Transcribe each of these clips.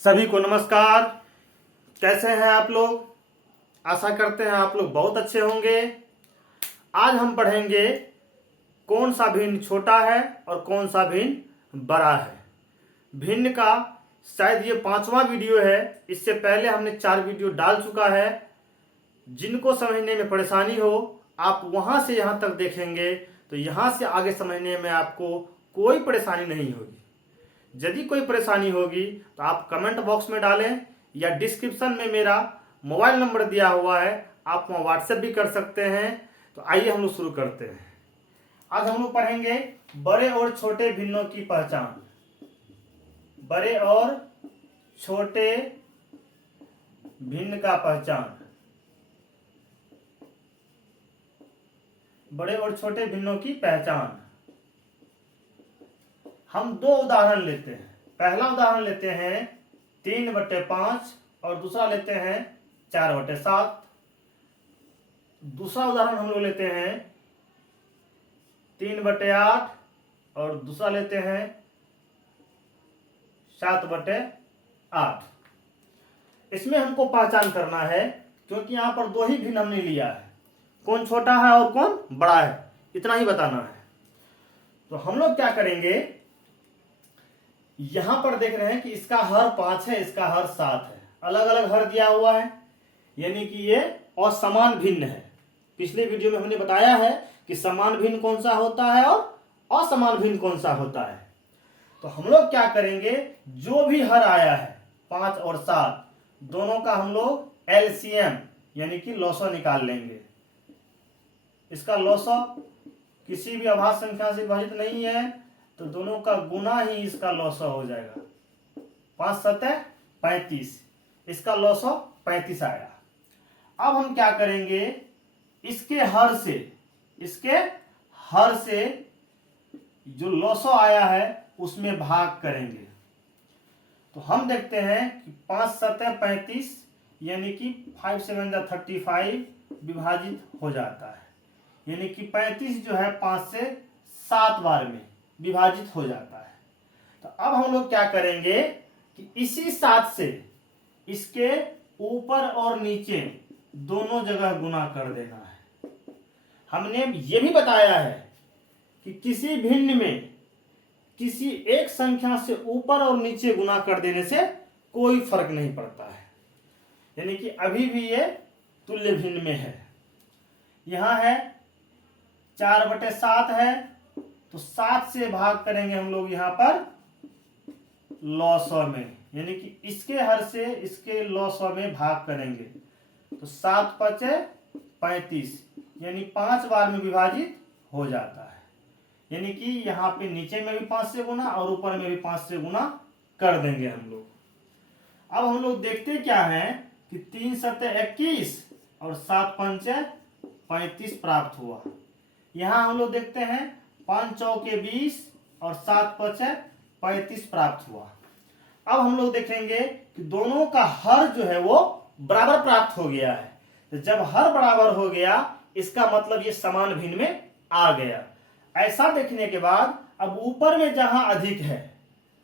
सभी को नमस्कार। कैसे हैं आप लोग? आशा करते हैं आप लोग बहुत अच्छे होंगे। आज हम पढ़ेंगे कौन सा भिन्न छोटा है और कौन सा भिन्न बड़ा है। भिन्न का शायद ये 5वां वीडियो है। इससे पहले हमने 4 वीडियो डाल चुका है। जिनको समझने में परेशानी हो आप वहां से यहां तक देखेंगे तो यहां से आगे समझने में आपको कोई परेशानी नहीं होगी। यदि कोई परेशानी होगी तो आप कमेंट बॉक्स में डालें या डिस्क्रिप्शन में मेरा मोबाइल नंबर दिया हुआ है, आप वहाँ व्हाट्सएप भी कर सकते हैं। तो आइए हम लोग शुरू करते हैं। आज हम लोग पढ़ेंगे बड़े और छोटे भिन्नों की पहचान। बड़े और छोटे भिन्न का पहचान। बड़े और छोटे भिन्नों की पहचान। हम 2 उदाहरण लेते हैं। पहला उदाहरण लेते हैं 3/5 और दूसरा लेते हैं 4/7। दूसरा उदाहरण हम लोग लेते हैं 3/8 और दूसरा लेते हैं 7/8। इसमें हमको पहचान करना है क्योंकि यहां पर 2 ही भिन्न हमने लिया है। कौन छोटा है और कौन बड़ा है, इतना ही बताना है। तो हम लोग क्या करेंगे, यहां पर देख रहे हैं कि इसका हर 5 है, इसका हर 7 है। अलग अलग हर दिया हुआ है, यानी कि ये असमान भिन्न है। पिछले वीडियो में हमने बताया है कि समान भिन्न कौन सा होता है और असमान भिन्न कौन सा होता है। तो हम लोग क्या करेंगे, जो भी हर आया है 5 और 7 दोनों का हम लोग एलसीएम यानी कि लॉसो निकाल लेंगे। इसका लॉसो किसी भी अभाज्य संख्या से विभाजित नहीं है तो दोनों का गुना ही इसका लॉसो हो जाएगा। 5 7 35, इसका लॉसो 35 आया। अब हम क्या करेंगे, इसके हर से जो लॉसो आया है उसमें भाग करेंगे। तो हम देखते हैं कि 5 7 35 यानी कि 5 7 35 विभाजित हो जाता है, यानी कि 35 जो है 5 से 7 बार में विभाजित हो जाता है। तो अब हम लोग क्या करेंगे कि इसी 7 से इसके ऊपर और नीचे दोनों जगह गुना कर देना है। हमने ये भी बताया है कि किसी भिन्न में किसी एक संख्या से ऊपर और नीचे गुना कर देने से कोई फर्क नहीं पड़ता है, यानी कि अभी भी ये तुल्य भिन्न में है। यहां है 4/7 है तो 7 से भाग करेंगे हम लोग यहां पर लॉसो में, यानी कि इसके हर से इसके लॉसो में भाग करेंगे। तो 7 5 35 यानी 5 बार में विभाजित हो जाता है, यानी कि यहां पे नीचे में भी 5 से गुना और ऊपर में भी 5 से गुना कर देंगे हम लोग। अब हम लोग देखते क्या है कि 3 7 21 और 7 5 35 प्राप्त हुआ। यहां हम लोग देखते हैं 5 चौके 20 और 7 5 35 प्राप्त हुआ। अब हम लोग देखेंगे कि दोनों का हर जो है वो बराबर प्राप्त हो गया है। तो जब हर बराबर हो गया इसका मतलब ये समान भिन्न में आ गया। ऐसा देखने के बाद अब ऊपर में जहां अधिक है,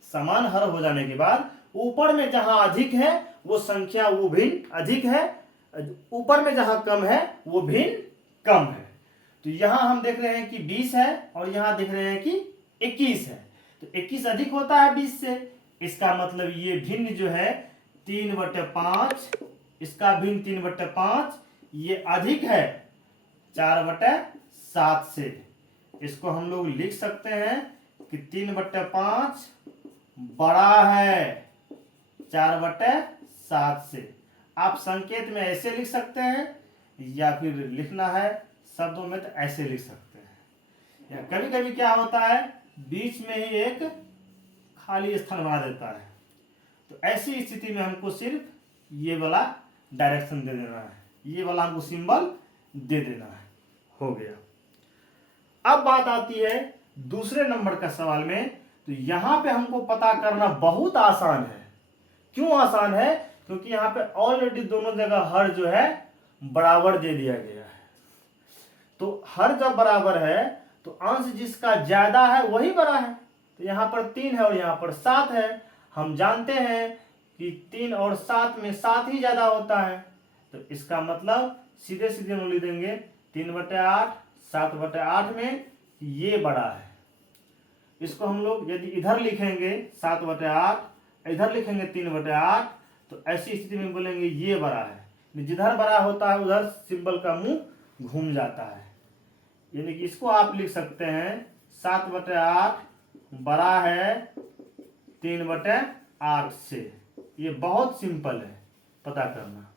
समान हर हो जाने के बाद ऊपर में जहां अधिक है वो संख्या वो भिन्न अधिक है, ऊपर में जहां कम है वो भिन्न कम है। तो यहां हम देख रहे हैं कि 20 है और यहां देख रहे हैं कि 21 है। तो 21 अधिक होता है 20 से, इसका मतलब ये भिन्न जो है 3/5, इसका भिन्न 3/5 ये अधिक है 4/7 से। इसको हम लोग लिख सकते हैं कि 3/5 बड़ा है 4/7 से। आप संकेत में ऐसे लिख सकते हैं या फिर लिखना है शब्दों में तो ऐसे लिख सकते हैं। या कभी कभी क्या होता है बीच में ही एक खाली स्थान बना देता है, तो ऐसी स्थिति में हमको सिर्फ ये वाला डायरेक्शन दे देना है, ये वाला हमको सिंबल दे देना है। हो गया। अब बात आती है दूसरे नंबर का सवाल में। तो यहां पे हमको पता करना बहुत आसान है। क्यों आसान है? क्योंकि यहां पे ऑलरेडी दोनों जगह हर जो है बराबर दे दिया गया है। तो हर जब बराबर है तो अंश जिसका ज्यादा है वही बड़ा है। तो यहां पर 3 है और यहां पर 7 है। हम जानते हैं कि 3 और 7 में 7 ही ज्यादा होता है, तो इसका मतलब सीधे सीधे हम लिख देंगे 3/8 7/8 में ये बड़ा है। इसको हम लोग यदि इधर लिखेंगे 7/8, इधर लिखेंगे 3/8, तो ऐसी स्थिति में बोलेंगे ये बड़ा है। जिधर बड़ा होता है उधर सिंबल का मुंह घूम जाता है। यानी कि इसको आप लिख सकते हैं 7/8 बड़ा है 3/8 से। ये बहुत सिंपल है पता करना।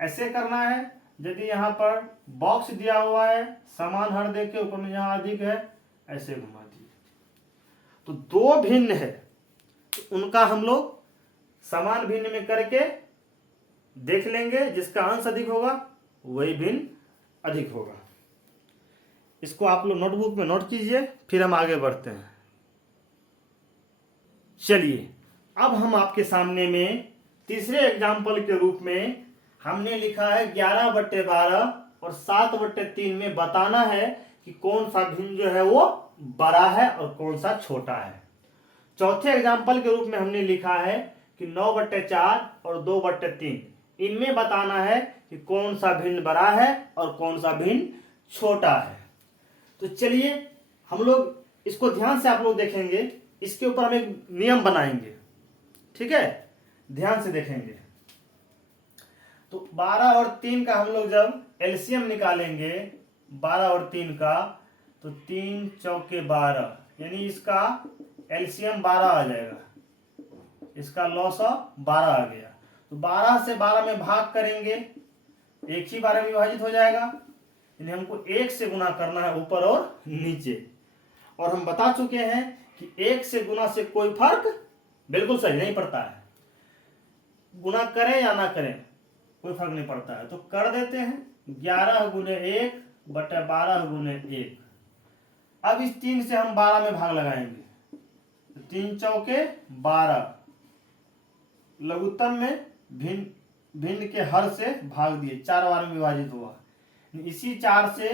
ऐसे करना है, यदि यहाँ पर बॉक्स दिया हुआ है समान हर देख के ऊपर में जहां अधिक है ऐसे घुमा दिए, तो दो भिन्न है, तो उनका हम लोग समान भिन्न में करके देख लेंगे, जिसका अंश अधिक होगा वही भिन्न अधिक होगा। इसको आप लोग नोटबुक में नोट कीजिए, फिर हम आगे बढ़ते हैं। चलिए अब हम आपके सामने में तीसरे एग्जाम्पल के रूप में हमने लिखा है 11/12 और 7/3 में बताना है कि कौन सा भिन्न जो है वो बड़ा है और कौन सा छोटा है। चौथे एग्जाम्पल के रूप में हमने लिखा है कि 9/4 और 2/3, इनमें बताना है कि कौन सा भिन्न बड़ा है और कौन सा भिन्न छोटा है। तो चलिए हम लोग इसको ध्यान से आप लोग देखेंगे, इसके ऊपर हम एक नियम बनाएंगे, ठीक है, ध्यान से देखेंगे। तो 12 और 3 का हम लोग जब एलसीएम निकालेंगे 12 और 3 का, तो 3 चौके 12, यानी इसका एलसीएम 12 आ जाएगा, इसका लॉस 12 आ गया। तो 12 से 12 में भाग करेंगे, एक ही बार में विभाजित हो जाएगा, यानी हमको 1 से गुना करना है ऊपर और नीचे। और हम बता चुके हैं कि 1 से गुना से कोई फर्क बिल्कुल सही नहीं पड़ता है, गुना करें या ना करें कोई फर्क नहीं पड़ता है। तो कर देते हैं 11 गुने 1/12 × 1। अब इस 3 से हम 12 में भाग लगाएंगे, 3 चौके 12, लघुत्तम में भिन्न के हर से भाग दिए, 4 बार में विभाजित हुआ। इसी 4 से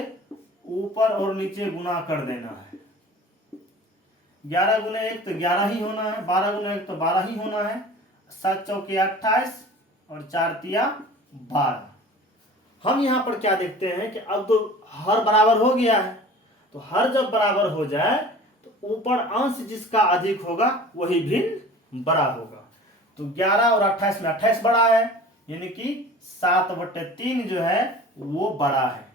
ऊपर और नीचे गुना कर देना है। 11 गुने 1 तो 11 ही होना है, 12 गुने 1 तो 12 ही होना है, 7 चौके 28 और 4 तिया 12। हम यहां पर क्या देखते हैं कि अब तो हर बराबर हो गया है, तो हर जब बराबर हो जाए तो ऊपर अंश जिसका अधिक होगा वही भिन्न बड़ा होगा। तो 11 और 28 में 28 बड़ा है, यानी कि 7/3 जो है वो बड़ा है,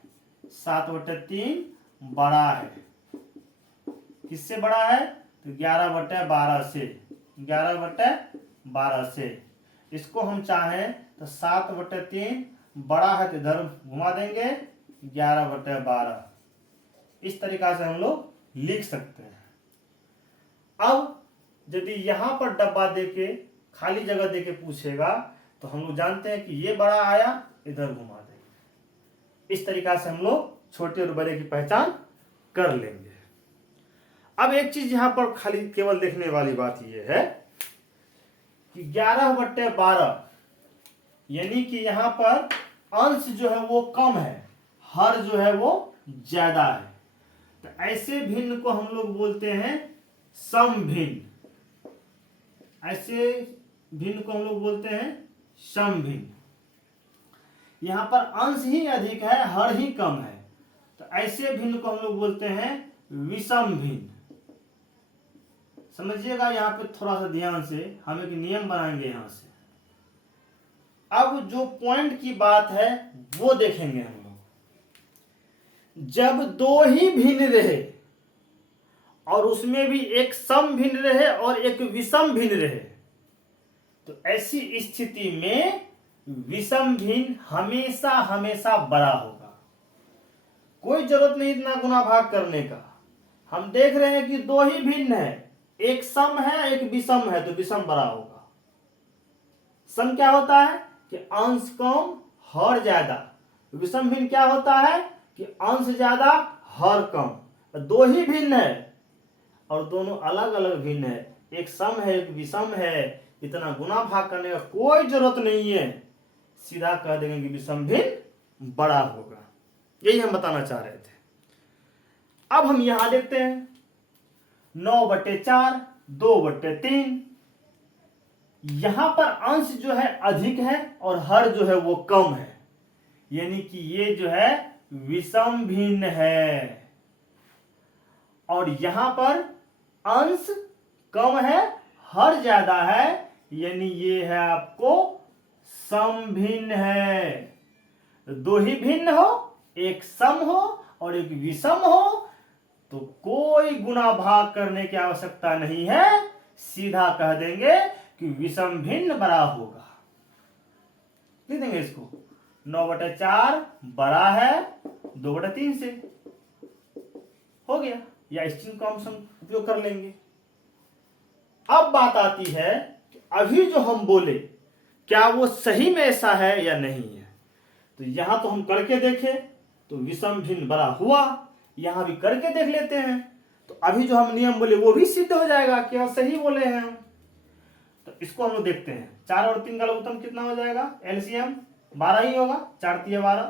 7/3 बड़ा है। किससे बड़ा है? तो 11/12 से, 11/12 से। इसको हम चाहें तो 7/3 बड़ा है तो इधर घुमा देंगे 11/12, इस तरीका से हम लोग लिख सकते हैं। अब यदि यहां पर डब्बा देके खाली जगह देके पूछेगा तो हम लोग जानते हैं कि ये बड़ा आया, इधर घुमा देंगे। इस तरीका से हम लोग छोटे और बड़े की पहचान कर लेंगे। अब एक चीज यहां पर खाली केवल देखने वाली बात यह है कि 11/12 यानी कि यहां पर अंश जो है वो कम है, हर जो है वो ज्यादा है, तो ऐसे भिन्न को हम लोग बोलते हैं सम भिन्न। ऐसे भिन्न को हम लोग बोलते हैं सम भिन्न। यहां पर अंश ही अधिक है, हर ही कम है, तो ऐसे भिन्न को हम लोग बोलते हैं विषम भिन्न। समझिएगा, यहां पे थोड़ा सा ध्यान से हम एक नियम बनाएंगे यहां से। अब जो पॉइंट की बात है वो देखेंगे हम लोग। जब दो ही भिन्न रहे और उसमें भी एक सम भिन्न रहे और एक विषम भिन्न रहे, तो ऐसी स्थिति में विषम भिन्न हमेशा हमेशा बड़ा होगा। कोई जरूरत नहीं इतना गुना भाग करने का। हम देख रहे हैं कि दो ही भिन्न है, एक सम है एक विषम है, तो विषम बड़ा होगा। सम क्या होता है कि अंश कम हर ज्यादा, विषम भिन्न क्या होता है कि अंश ज्यादा हर कम। दो ही भिन्न है और दोनों अलग अलग भिन्न है, एक सम है एक विषम है, इतना गुना भाग करने का कोई जरूरत नहीं है, सीधा कह देंगे कि विषम भिन्न बड़ा होगा। यही हम बताना चाह रहे थे। अब हम यहां देखते हैं 9/4 2/3, यहां पर अंश जो है अधिक है और हर जो है वो कम है, यानी कि ये जो है विषम भिन्न है। और यहां पर अंश कम है, हर ज्यादा है, यानी ये है आपको समभिन्न है। दो ही भिन्न हो, एक सम हो और एक विषम हो, तो कोई गुणा भाग करने की आवश्यकता नहीं है, सीधा कह देंगे कि विषम भिन्न बड़ा होगा। लिख देंगे इसको 9/4 बड़ा है 2/3 से, हो गया। या इस चिन्ह को हम उपयोग कर लेंगे। अब बात आती है कि अभी जो हम बोले क्या वो सही में ऐसा है या नहीं है। तो यहां तो हम करके देखे तो विषम भिन्न बड़ा हुआ, यहां भी करके देख लेते हैं तो अभी जो हम नियम बोले वो भी सिद्ध हो जाएगा कि सही बोले हैं हम। तो इसको हम लोग देखते हैं। 4 और 3 का लघुत्तम कितना हो जाएगा, एलसीएम 12 ही होगा, 4 तिया 12।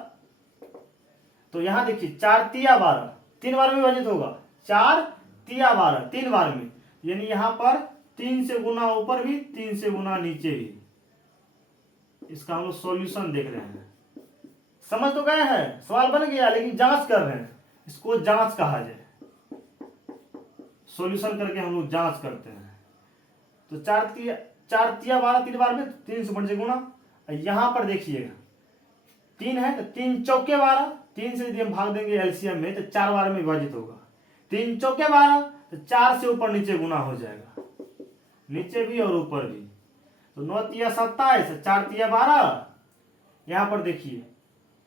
तो यहां देखिए 4 तिया 12 3 बार में विभाजित होगा, 4 तिया 12 3 बार में, यानी यहां पर 3 से गुना ऊपर भी 3 से गुना नीचे भी। इसका हम लोग सॉल्यूशन देख रहे हैं। समझ तो गए हैं, सवाल बन गया, लेकिन जांच कर रहे हैं, इसको जांच कहा जाए। सॉल्यूशन करके हम लोग जांच करते हैं। तो 4 तिया 12 3 बार में 3 से बढ़ गुणा। यहां पर देखिएगा 3 है तो 3 चौके 12, 3 से यदि हम भाग देंगे एलसीएम में तो 4 बार में विभाजित होगा। 3 चौके 12 तो 4 से ऊपर नीचे गुना हो जाएगा, नीचे भी और ऊपर भी। तो 9 तिया 27, 4 तिया 12। यहां पर देखिए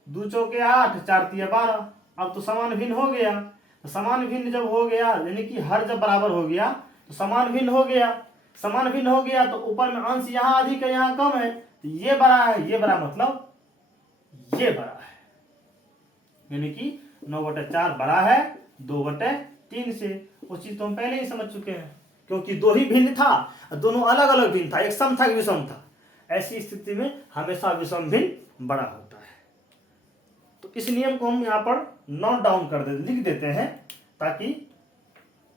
2 चौके 8, 4 तिया 12। अब तो समान भिन्न हो गया। तो समान भिन्न जब हो गया, यानी कि हर जब बराबर हो गया तो समान भिन्न हो गया। समान भिन्न हो गया तो ऊपर में अंश यहां अधिक है यहां कम है, तो ये बड़ा है, ये बड़ा मतलब ये बड़ा है, यानी कि 9/4 बड़ा है 2/3 से। वो चीज तो हम पहले ही समझ चुके हैं, क्योंकि दो ही भिन्न था, दोनों अलग अलग भिन्न था, एक सम था एक विषम था। ऐसी स्थिति में हमेशा विषम भिन्न बड़ा होता है। तो इस नियम को हम यहां पर नोट डाउन कर देते, लिख देते हैं, ताकि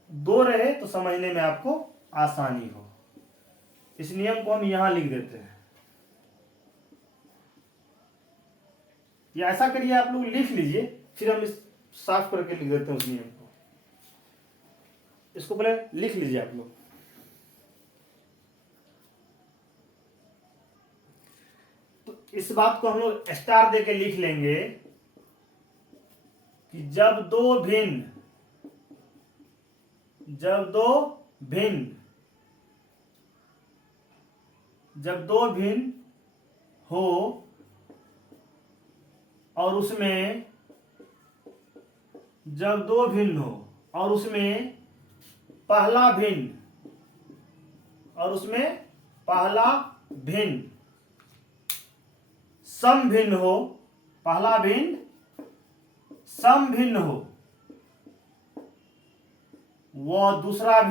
2 रहे तो समझने में आपको आसानी हो। इस नियम को हम यहां लिख देते हैं, या ऐसा करिए आप लोग लिख लीजिए, फिर हम इस साफ करके लिख देते हैं उस नियम को। इसको पहले लिख लीजिए आप लोग। तो इस बात को हम लोग स्टार देके लिख लेंगे कि जब दो भिन्न हो और उसमें पहला भिन्न सम भिन्न हो, पहला भिन्न सम भिन्न हो, वह दूसरा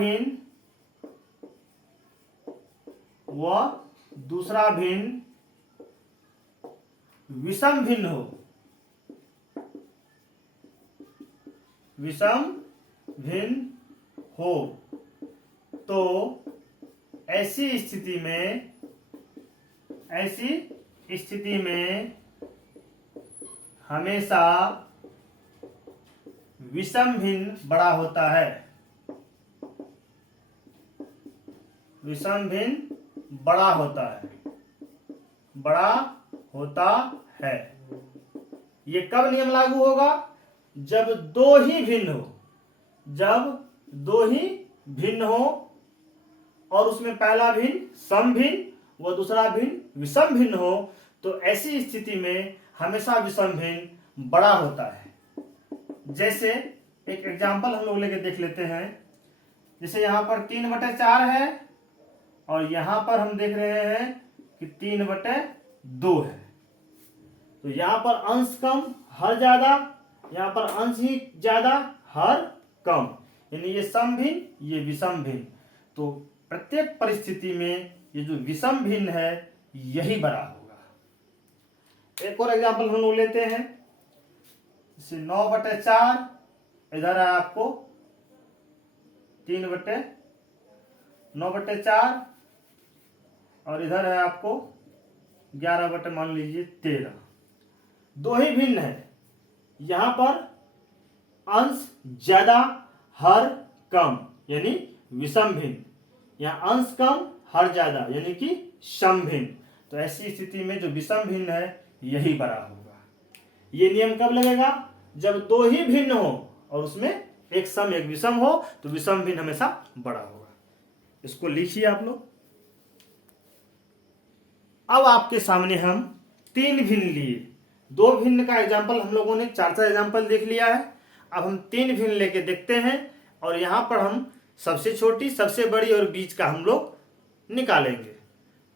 भिन्न विषम भिन्न हो, तो ऐसी स्थिति में हमेशा विषम भिन्न बड़ा होता है। ये कब नियम लागू होगा, जब दो ही भिन्न हो और उसमें पहला भिन्न सम भिन्न व दूसरा भिन्न विषम भिन्न हो, तो ऐसी स्थिति में हमेशा विषम भिन्न बड़ा होता है। जैसे एक एग्जांपल हम लोग लेके देख लेते हैं। जैसे यहां पर 3/4 है और यहां पर हम देख रहे हैं कि 3/2 है। तो यहां पर अंश कम हर ज्यादा, यहां पर अंश ही ज्यादा हर कम, यानी ये सम भिन्न ये विषम भिन्न। तो प्रत्येक परिस्थिति में ये जो विषम भिन्न है यही बड़ा होगा। एक और एग्जांपल हम लोग लेते हैं। जैसे 9/4 इधर है आपको 9/4 और इधर है आपको 11 बटे मान लीजिए 13। दो ही भिन्न है, यहां पर अंश ज्यादा हर कम यानी विषम भिन्न, यहाँ अंश कम हर ज्यादा यानी कि सम भिन्न। तो ऐसी स्थिति में जो विषम भिन्न है यही बड़ा होगा। ये नियम कब लगेगा? जब दो ही भिन्न हो और उसमें एक सम एक विषम हो, तो विषम भिन्न हमेशा बड़ा होगा। इसको लिखिए आप लोग। अब आपके सामने हम तीन भिन्न लिए, दो भिन्न का एग्जाम्पल हम लोगों ने चार एग्जाम्पल देख लिया है। अब हम तीन भिन्न लेके देखते हैं और यहां पर हम सबसे छोटी, सबसे बड़ी और बीच का हम लोग निकालेंगे।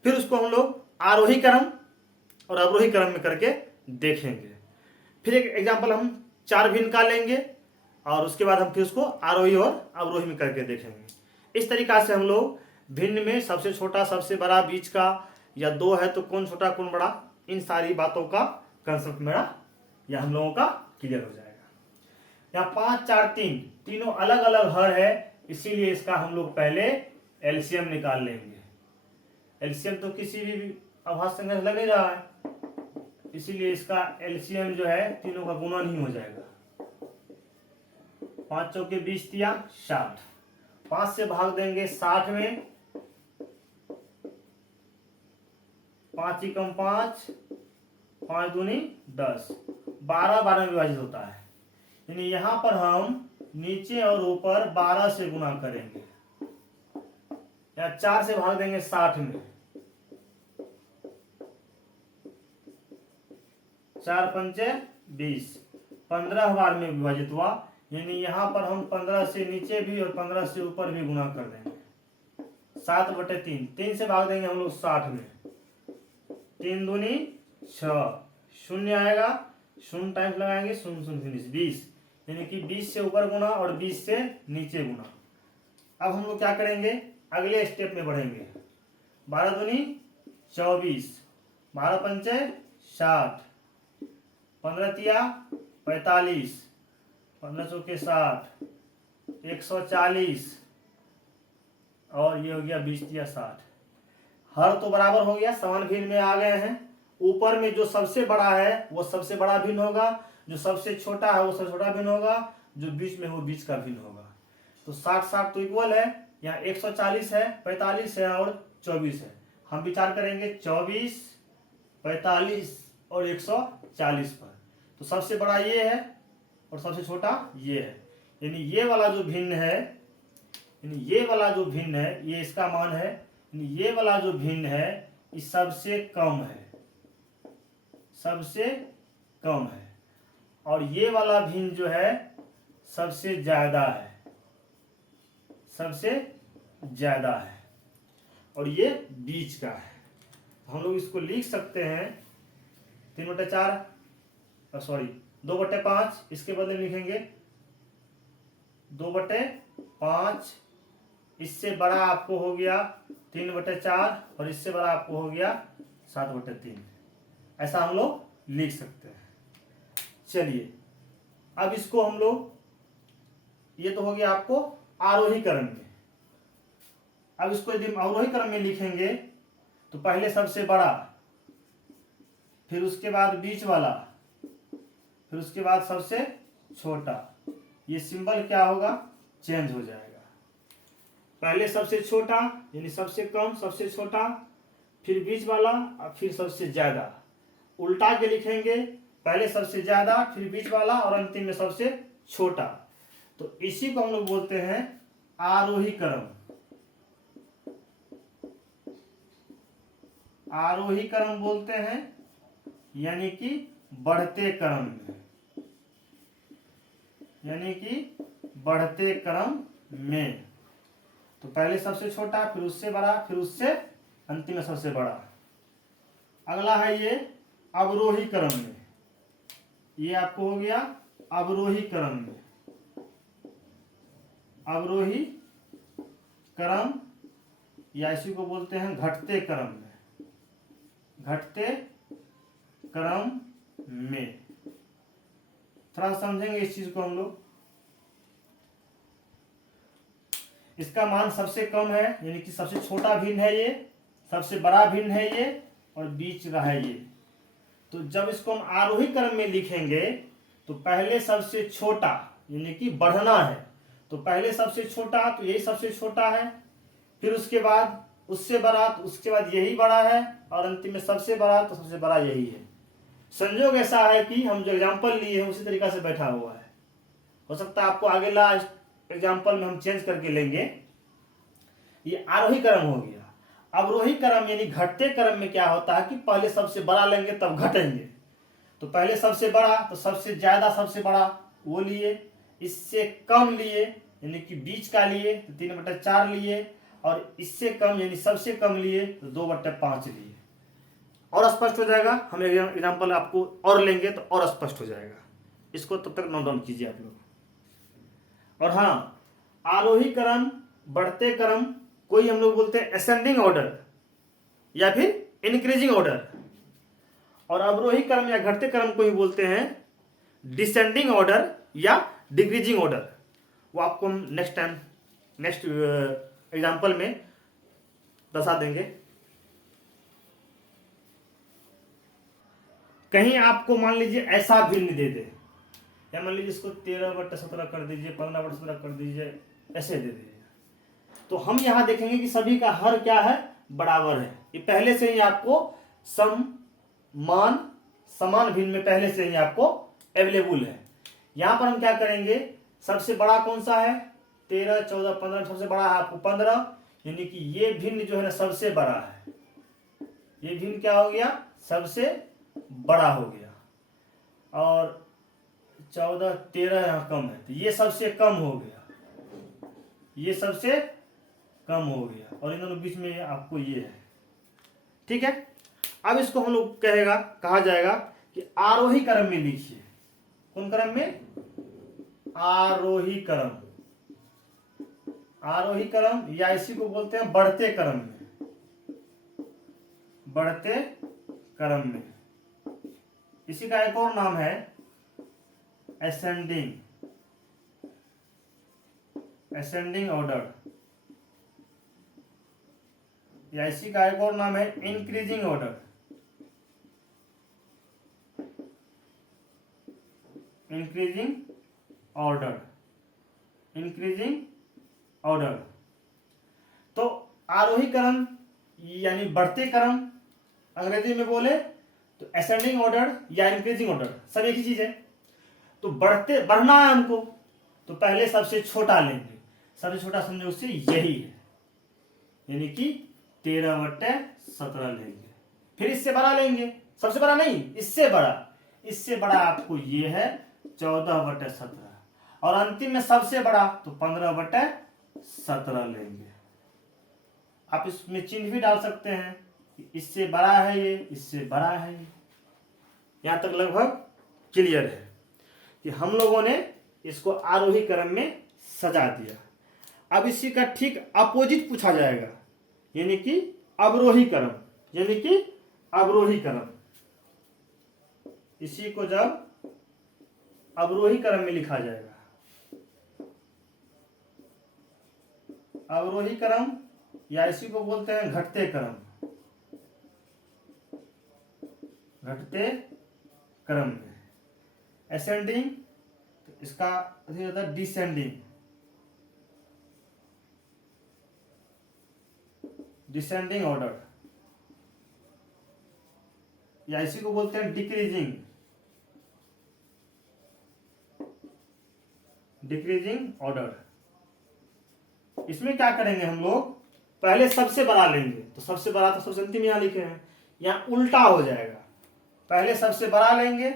फिर उसको हम लोग आरोही क्रम और अवरोही क्रम में करके देखेंगे। फिर एक एग्जाम्पल हम चार भिन्न का लेंगे और उसके बाद हम फिर उसको आरोही और अवरोही में करके देखेंगे। इस तरीका से हम लोग भिन्न में सबसे छोटा, सबसे बड़ा, बीच का, या दो है तो कौन छोटा कौन बड़ा, इन सारी बातों का कंसेप्ट मेरा या हम लोगों का क्लियर हो जाएगा। यहाँ 5, 4, 3 तीनों अलग अलग हर है, इसीलिए इसका हम लोग पहले एलसीएम निकाल लेंगे। एलसीएम तो किसी भी अभाज्य संख्या से लग नहीं रहा है, इसीलिए इसका एलसीएम जो है तीनों का गुणन ही हो जाएगा। 5 चौके 20 दिया 60, 5 से भाग देंगे 60 में, 5 ही कम 5, 5 दूनी 10, 12 12 में विभाजित होता है, यानी यहां पर हम नीचे और ऊपर 12 से गुणा करेंगे, या 4 से भाग देंगे 60 में, 4 पंचे 20, 15 बार में विभाजित हुआ, यानी यहां पर हम 15 से नीचे भी और 15 से ऊपर भी गुणा कर देंगे। 7 बटे 3, 3 से भाग देंगे हम लोग 60 में, 3 दूनी 6, शून्य आएगा, शून्य टाइम्स लगाएंगे, शून्य शून्य फिनिश 20, यानी कि 20 से ऊपर गुना और 20 से नीचे गुना। अब हम लोग क्या करेंगे, अगले स्टेप में बढ़ेंगे। 12 दूनी 24, 12 पंचे 60, 15 तिया 45, 15 चौके 60, 140, और ये हो गया 20 तिया 60। हर तो बराबर हो गया, समान भिन्न में आ गए हैं। ऊपर में जो सबसे बड़ा है वो सबसे बड़ा भिन्न होगा, जो सबसे छोटा है वो सबसे छोटा भिन्न होगा, जो बीच में वो बीच का भिन्न होगा। तो 60 60 तो इक्वल है, यहाँ 140 है, 45 है और 24 है। हम विचार करेंगे 24, 45 और 140 पर। तो सबसे बड़ा ये है और सबसे छोटा ये है, यानी ये वाला जो भिन्न है, यानी ये वाला जो भिन्न है ये इसका मान है, यानी ये वाला जो भिन्न है ये सबसे कम है, सबसे कम है, और ये वाला भिन्न जो है सबसे ज्यादा है, सबसे ज्यादा है, और ये बीच का है। हम लोग इसको लिख सकते हैं 3/4, सॉरी 2/5, इसके बदले लिखेंगे 2/5, इससे बड़ा आपको हो गया 3/4 और इससे बड़ा आपको हो गया 7/3। ऐसा हम लोग लिख सकते हैं। चलिए अब इसको हम लोग, ये तो हो गया आपको आरोही क्रम में। अब इसको यदि अवरोही क्रम में लिखेंगे तो पहले सबसे बड़ा, फिर उसके बाद बीच वाला, फिर उसके बाद सबसे छोटा। ये सिंबल क्या होगा, चेंज हो जाएगा। पहले सबसे छोटा यानी सबसे कम, सबसे छोटा, फिर बीच वाला और फिर सबसे ज्यादा। उल्टा के लिखेंगे, पहले सबसे ज्यादा, फिर बीच वाला और अंतिम में सबसे छोटा। तो इसी को हम लोग बोलते हैं आरोही क्रम। आरोही क्रम बोलते हैं, यानी कि बढ़ते क्रम में, यानी कि बढ़ते क्रम में। तो पहले सबसे छोटा, फिर उससे बड़ा, फिर उससे अंतिम में सबसे बड़ा। अगला है ये अवरोही क्रम में, ये आपको हो गया अवरोही क्रम में। अवरोही क्रम या इसी को बोलते हैं घटते क्रम में, घटते क्रम में। थोड़ा समझेंगे इस चीज को हम लोग। इसका मान सबसे कम है, यानी कि सबसे छोटा भिन्न है ये, सबसे बड़ा भिन्न है ये और बीच का है ये। तो जब इसको हम आरोही क्रम में लिखेंगे तो पहले सबसे छोटा यानी कि बढ़ना है, तो पहले सबसे छोटा तो यही सबसे छोटा है, फिर उसके बाद उससे बड़ा तो उसके बाद यही बड़ा है, और अंतिम में सबसे बड़ा तो सबसे बड़ा यही है। संयोग ऐसा है कि हम जो एग्जाम्पल लिए हैं उसी तरीका से बैठा हुआ है। हो सकता है आपको आगे लास्ट एग्जाम्पल में हम चेंज करके लेंगे। ये आरोही क्रम हो गया। अवरोही क्रम यानी घटते क्रम में क्या होता है कि पहले सबसे बड़ा लेंगे तब घटेंगे। तो पहले सबसे बड़ा तो सबसे ज्यादा सबसे बड़ा वो लिए, इससे कम लिए यानी कि बीच का लिए तो 3/4 लिए, और इससे कम यानी सबसे कम लिए तो 2/5 लिए। और स्पष्ट हो जाएगा। हम एग्जाम्पल आपको और लेंगे तो और स्पष्ट हो जाएगा। इसको तब तक नोट डाउन कीजिए आप लोग। और हाँ, आरोही क्रम, बढ़ते क्रम, कोई हम लोग बोलते हैं असेंडिंग ऑर्डर या फिर इंक्रीजिंग ऑर्डर, और अवरोही क्रम या घटते क्रम को ही बोलते हैं डिसेंडिंग ऑर्डर या डिक्रीजिंग ऑर्डर। वो आपको हम नेक्स्ट एग्जाम्पल में बता देंगे। कहीं आपको मान लीजिए ऐसा भिन्न दे दे, या मान लीजिए इसको 13/17 कर दीजिए, 15/17 कर दीजिए, ऐसे दे दीजिए, तो हम यहां देखेंगे कि सभी का हर क्या है, बराबर है। ये पहले से ही आपको समान भिन्न में पहले से ही आपको अवेलेबल है। यहां पर हम क्या करेंगे, सबसे बड़ा कौन सा है, 13, 14, 15, सबसे बड़ा है आपको 15, यानी कि ये भिन्न जो है ना सबसे बड़ा है। ये भिन्न क्या हो गया, सबसे बड़ा हो गया। और 14, 13 यहां कम है तो ये सबसे कम हो गया, ये सबसे कम हो गया, और इन दोनों बीच में आपको ये है। ठीक है। अब इसको हम लोग कहा जाएगा कि आरोही क्रम में लिखिए। कौन क्रम में, आरोही क्रम। आरोही क्रम या इसी को बोलते हैं बढ़ते क्रम में, बढ़ते क्रम में। इसी का एक और नाम है असेंडिंग ऑर्डर, या इसी का एक और नाम है इंक्रीजिंग ऑर्डर। Increasing order. तो आरोही क्रम यानी बढ़ते क्रम, अंग्रेजी में बोले तो असेंडिंग ऑर्डर या इंक्रीजिंग ऑर्डर, सब एक ही चीज है। तो बढ़ना है हमको, तो पहले सबसे छोटा लेंगे। सबसे छोटा संयोग से यही है, यानी कि 13/17 लेंगे। फिर इससे बड़ा लेंगे, सबसे बड़ा नहीं, इससे बड़ा आपको ये है 14/17, और अंतिम में सबसे बड़ा तो 15/17 लेंगे। आप इसमें चिन्ह भी डाल सकते हैं, इससे बड़ा है ये, इससे बड़ा है ये। यहां तक लगभग क्लियर है कि हम लोगों ने इसको आरोही क्रम में सजा दिया। अब इसी का ठीक अपोजिट पूछा जाएगा, यानी कि अवरोही क्रम, इसी को जब अवरोही क्रम में लिखा जाएगा, अवरोही क्रम या इसी को बोलते हैं घटते क्रम, में असेंडिंग, तो इसका होता है डिसेंडिंग ऑर्डर, या इसी को बोलते हैं डिक्रीजिंग ऑर्डर। इसमें क्या करेंगे हम लोग, पहले सबसे बड़ा लेंगे, तो सबसे बड़ा तो सबसे अंतिम यहां लिखे हैं, यहां उल्टा हो जाएगा। पहले सबसे बड़ा लेंगे,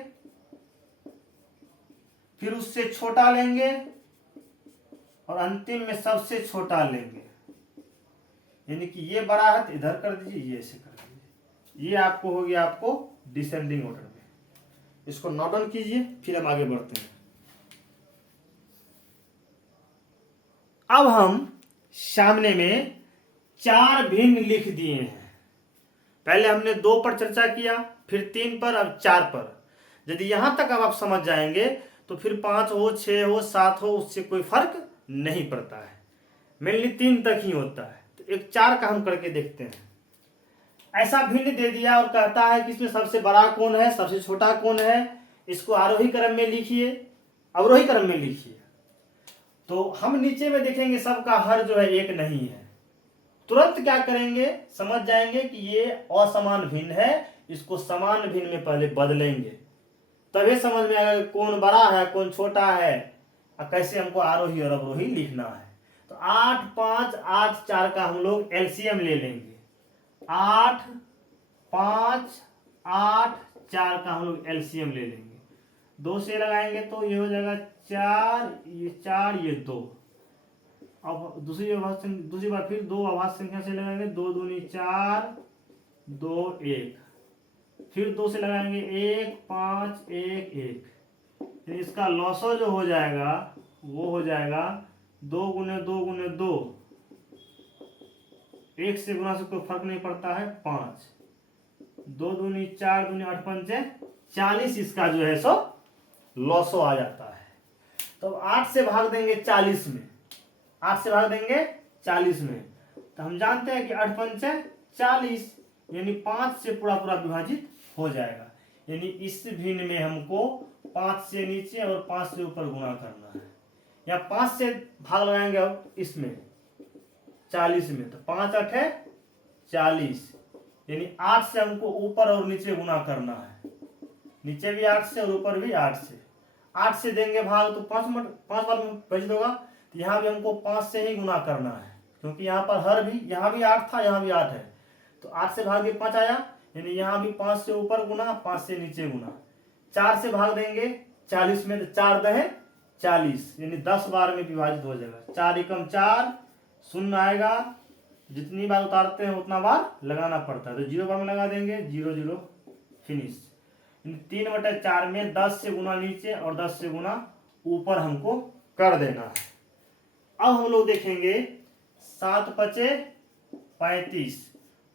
फिर उससे छोटा लेंगे, और अंतिम में सबसे छोटा लेंगे। यानी कि ये बड़ा है तो इधर कर दीजिए, ये ऐसे कर दीजिए। ये आपको हो गया आपको डिसेंडिंग ऑर्डर में। इसको नोट डाउन कीजिए, फिर हम आगे बढ़ते हैं। अब हम सामने में 4 भिन्न लिख दिए हैं। पहले हमने 2 पर चर्चा किया, फिर 3 पर, अब 4 पर। यदि यहां तक अब आप समझ जाएंगे तो फिर 5 हो, 6 हो, 7 हो, उससे कोई फर्क नहीं पड़ता है। मेनली 3 तक ही होता है। तो एक 4 का हम करके देखते हैं। ऐसा भिन्न दे दिया और कहता है कि इसमें सबसे बड़ा कौन है, सबसे छोटा कौन है, इसको आरोही क्रम में लिखिए, अवरोही क्रम में लिखिए। तो हम नीचे में देखेंगे सबका हर जो है एक नहीं है। तुरंत क्या करेंगे, समझ जाएंगे कि ये असमान भिन्न है, इसको समान भिन्न में पहले बदलेंगे, तभी समझ में आएगा कौन बड़ा है कौन छोटा है और कैसे हमको आरोही और अवरोही लिखना है। तो 8 5 8 4 का हम लोग एलसीएम ले लेंगे। 8 5 8 4 का हम लोग एलसीएम ले लेंगे। 2 से लगाएंगे तो ये हो जाएगा 4, ये 4, ये 2। अब दूसरी बार फिर 2 अभाज्य संख्या से लगाएंगे, 2 दूनी 4, 2 1। फिर 2 से लगाएंगे 1 5 1 1। इसका लॉसो जो हो जाएगा वो हो जाएगा 2 गुने 2 गुने 2, 1 से गुना से कोई फर्क नहीं पड़ता है, 5। 2 दूनी 4 दूनी 8 पंचे 40, इसका जो है सो लॉसो आ जाता है। तो 8 से भाग देंगे 40 में, 8 से भाग देंगे 40 में, तो हम जानते हैं कि 8 पंचे 40, यानी 5 से पूरा पूरा विभाजित हो जाएगा। यानी इस भिन्न में हमको 5 से नीचे और 5 से ऊपर गुणा करना है, या 5 से भाग लगाएंगे अब इसमें 40 में, तो 5 8 है 40, यानी 8 से हमको ऊपर और नीचे गुणा करना है, नीचे भी 8 से और ऊपर भी 8 से। 8 से देंगे भाग तो 5 बार विभाजित होगा, तो यहाँ भी हमको 5 से ही गुणा करना है, क्योंकि यहाँ पर हर भी, यहाँ भी 8 था यहाँ भी 8 है, तो 8 से भाग दिए 5 आया, यानी यहाँ भी 5 से ऊपर गुना 5 से नीचे गुना। 4 से भाग देंगे 40 में, तो 4 दहे 40, यानी 10 बार में विभाजित हो जाएगा। 4 एकम 4, शून्य आएगा, जितनी बार उतारते हैं उतना बार लगाना पड़ता है, तो 0 बार में लगा देंगे, 0 0 फिनिश। 3/4 में 10 से गुना नीचे और 10 से गुना ऊपर हमको कर देना है। अब हम लोग देखेंगे 7 पचे 35,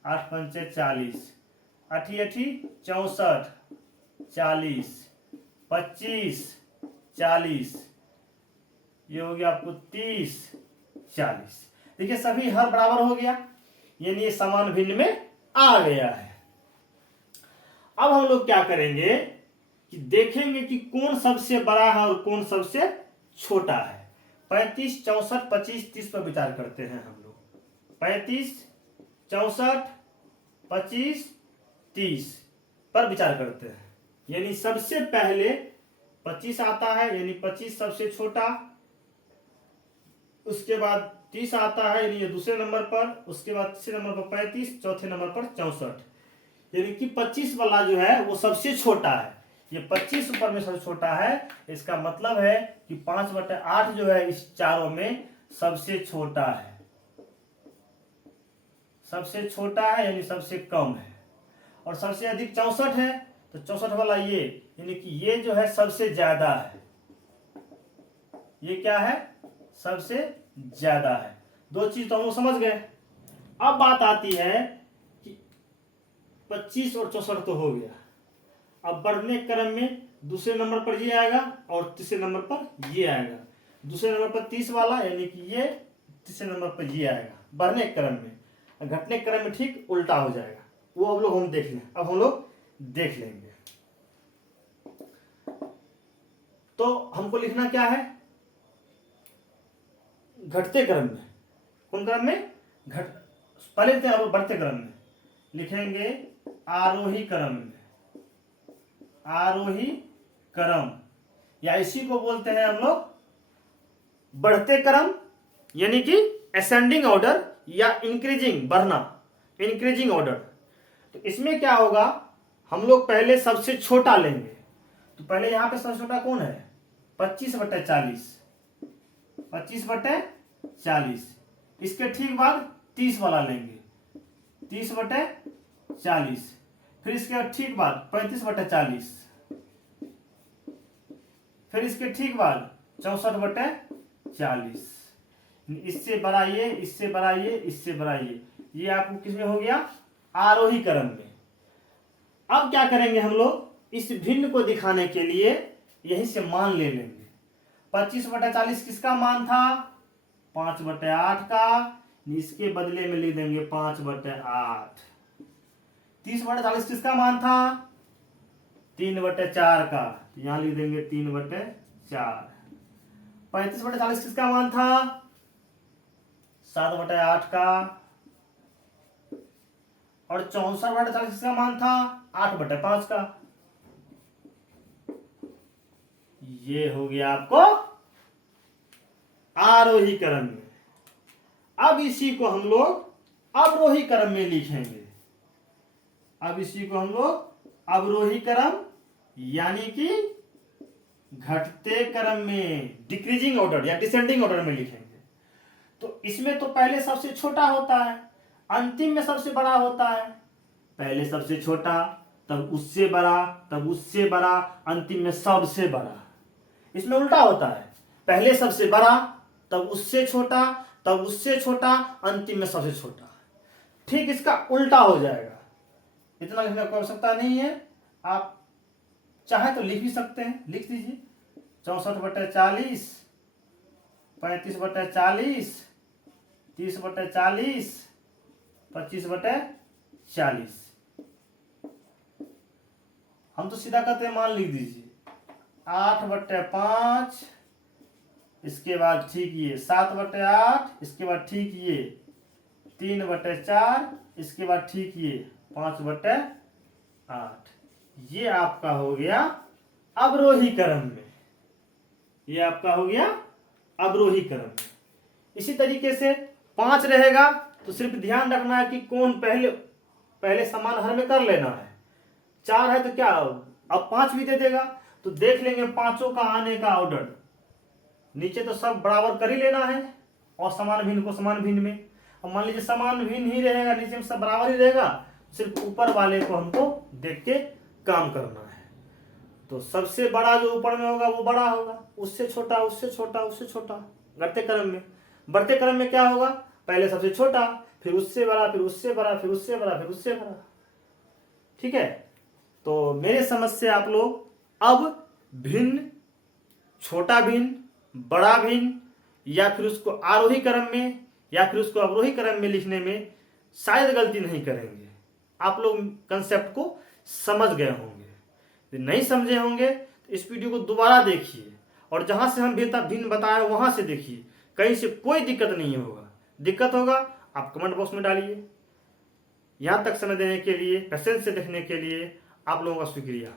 8 पंचे 40, 8 8 64, 40, 25 40, ये हो गया आपको 30 40। देखिए सभी हर बराबर हो गया, यानी ये समान भिन्न में आ गया है। अब हम लोग क्या करेंगे कि देखेंगे कि कौन सबसे बड़ा है और कौन सबसे छोटा है। 35 64 25 30 पर विचार करते हैं हम लोग। 35 64 25 30 पर विचार करते हैं, यानी सबसे पहले 25 आता है, यानी 25 सबसे छोटा, उसके बाद 30 आता है, यानी ये दूसरे नंबर पर, उसके बाद तीसरे नंबर पर 35, चौथे नंबर पर 64, यानी कि 25 वाला जो है वो सबसे छोटा है। ये 25 ऊपर में सबसे छोटा है, इसका मतलब है कि 5/8 जो है इस चारों में सबसे छोटा है, सबसे छोटा है यानी सबसे कम है। और सबसे अधिक 64 है, तो 64 वाला ये, यानी कि ये जो है सबसे ज्यादा है, ये क्या है सबसे ज्यादा है। 2 चीज तो हम लोग समझ गए। अब बात आती है कि 25 और 64 तो हो गया, अब बढ़ने क्रम में दूसरे नंबर पर ये आएगा और तीसरे नंबर पर ये आएगा। दूसरे नंबर पर 30 वाला, यानी कि ये, तीसरे नंबर पर ये आएगा बढ़ने क्रम में। घटने क्रम में ठीक उल्टा हो जाएगा, वो अब लोग हम देख लें, अब हम लोग देख लेंगे। तो हमको लिखना क्या है, घटते क्रम में। कौन क्रम में, पहले बढ़ते क्रम में लिखेंगे, आरोही क्रम में, आरोही क्रम, या इसी को बोलते हैं हम लोग बढ़ते क्रम, यानी कि असेंडिंग ऑर्डर या इंक्रीजिंग, बढ़ना, इंक्रीजिंग ऑर्डर। तो इसमें क्या होगा, हम लोग पहले सबसे छोटा लेंगे, तो पहले यहां पे सबसे छोटा कौन है, 25/40, 25/40। इसके ठीक बाद 30 वाला लेंगे, 30/40। फिर इसके ठीक बाद 35/40, फिर इसके ठीक बाद 64/40। इससे बड़ा ये, इससे बड़ा ये, इससे बड़ा ये आपको किसमें हो गया, आरोही क्रम में। अब क्या करेंगे हम लोग, इस भिन्न को दिखाने के लिए यहीं से मान ले लेंगे। 25/40 किसका मान था, 5/8 का, इसके बदले में लिख देंगे 5/8। 30/40 किसका मान था? 3/4 का, तो यहां लिख देंगे 3/4। 35/40 किसका मान था? 7/8 का। और 64/40 किसका मान था? 8/5 का। ये हो गया आपको आरोही क्रम में। अब इसी को हम लोग अवरोही क्रम में लिखेंगे। अब इसी को हम लोग अवरोही क्रम यानी कि घटते क्रम में, डिक्रीजिंग ऑर्डर या डिसेंडिंग ऑर्डर में लिखेंगे। तो इसमें तो पहले सबसे छोटा होता है, अंतिम में सबसे बड़ा होता है। पहले सबसे छोटा, तब उससे बड़ा, तब उससे बड़ा, अंतिम में सबसे बड़ा। इसमें उल्टा होता है, पहले सबसे बड़ा, तब उससे छोटा, तब उससे छोटा, अंतिम में सबसे छोटा। ठीक इसका उल्टा हो जाएगा। इतना लिखने की आवश्यकता नहीं है, आप चाहे तो लिख भी सकते हैं, लिख दीजिए 64/40, 35/40, 30/40, 25/40। हम तो सीधा कहते हैं मान लिख दीजिए 8/5, इसके बाद ठीक ये 7/8, इसके बाद ठीक ये 3/4, इसके बाद ठीक ये 5/8। ये आपका हो गया अवरोही क्रम में। ये आपका हो गया अवरोही क्रम में। इसी तरीके से 5 रहेगा तो सिर्फ ध्यान रखना है कि कौन पहले समान हर में कर लेना है। 4 है तो क्या अब 5 भी दे देगा, तो देख लेंगे पांचों का आने का ऑर्डर। नीचे तो सब बराबर कर ही लेना है और समान भिन्न को समान भिन्न में। अब मान लीजिए समान भिन्न ही रहेगा, नीचे में सब बराबर ही रहेगा, सिर्फ ऊपर वाले को हमको देख के काम करना है। तो सबसे बड़ा जो ऊपर में होगा वो बड़ा होगा, उससे छोटा, उससे छोटा, उससे छोटा। घटते क्रम में, बढ़ते क्रम में क्या होगा? पहले सबसे छोटा, फिर उससे बड़ा, फिर उससे बड़ा, फिर उससे बड़ा, फिर उससे बड़ा। ठीक है, तो मेरे समझ से आप लोग अब भिन्न, छोटा भिन्न, बड़ा भिन्न, या फिर उसको आरोही क्रम में या फिर उसको अवरोही क्रम में लिखने में शायद गलती नहीं करेंगे। आप लोग कंसेप्ट को समझ गए होंगे। यदि नहीं समझे होंगे तो इस वीडियो को दोबारा देखिए और जहां से हम भिन्न बताए वहां से देखिए, कहीं से कोई दिक्कत नहीं होगा। दिक्कत होगा आप कमेंट बॉक्स में डालिए। यहां तक समय देने के लिए, पेशेंस से देखने के लिए आप लोगों का शुक्रिया।